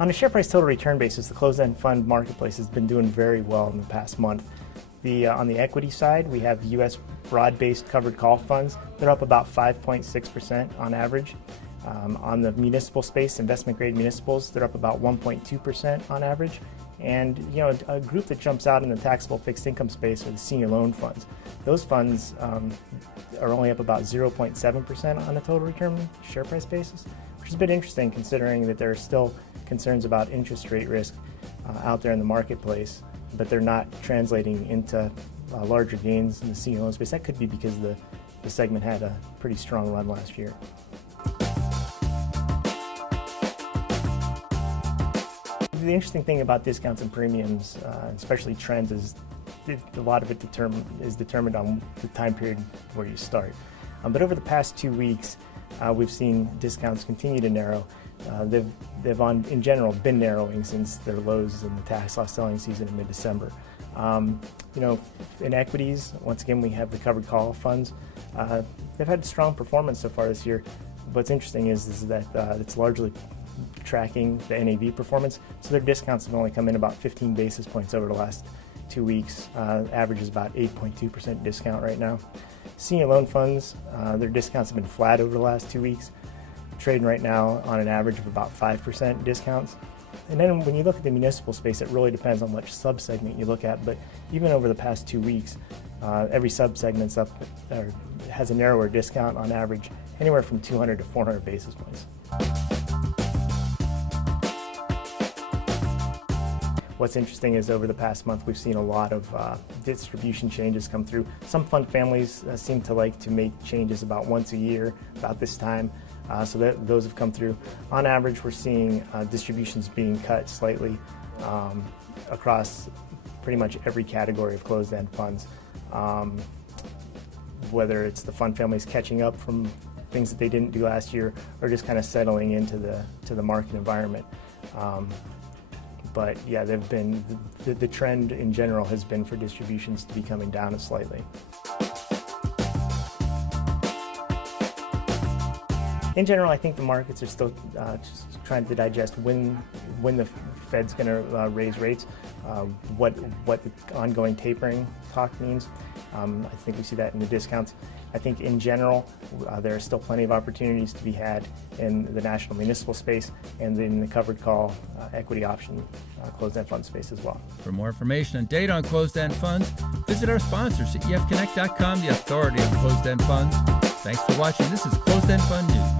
On a share price total return basis, the closed-end fund marketplace has been doing very well in the past month. On the equity side, we have U.S. broad-based covered call funds. They're up about 5.6% on average. On the municipal space, investment-grade municipals, they're up about 1.2% on average. And a group that jumps out in the taxable fixed income space are the senior loan funds. Those funds are only up about 0.7% on a total return share price basis, which is a bit interesting considering that there are still concerns about interest rate risk out there in the marketplace, but they're not translating into larger gains in the senior loan space. That could be because the segment had a pretty strong run last year. The interesting thing about discounts and premiums, especially trends, is a lot of it is determined on the time period where you start. But over the past 2 weeks, we've seen discounts continue to narrow. They've in general been narrowing since their lows in the tax loss selling season in mid-December. In equities, once again, we have the covered call funds. They've had strong performance so far this year. What's interesting is that it's largely tracking the NAV performance, so their discounts have only come in about 15 basis points over the last 2 weeks. Average is about 8.2% discount right now. Senior loan funds, their discounts have been flat over the last 2 weeks, trading right now on an average of about 5% discounts. And then when you look at the municipal space, it really depends on which subsegment you look at, but even over the past 2 weeks, every subsegment's up or has a narrower discount on average, anywhere from 200 to 400 basis points. What's interesting is over the past month we've seen a lot of distribution changes come through. Some fund families seem to like to make changes about once a year, about this time, so those have come through. On average, we're seeing distributions being cut slightly across pretty much every category of closed-end funds. Whether it's the fund families catching up from things that they didn't do last year or just kind of settling into the market environment. But yeah, the trend in general has been for distributions to be coming down slightly. In general, I think the markets are still just trying to digest when the Fed's going to raise rates, what the ongoing tapering talk means. I think we see that in the discounts. I think in general, there are still plenty of opportunities to be had in the national municipal space and in the covered call equity option closed-end fund space as well. For more information and data on closed-end funds, visit our sponsors at efconnect.com, the authority on closed-end funds. Thanks for watching. This is Closed-End Fund News.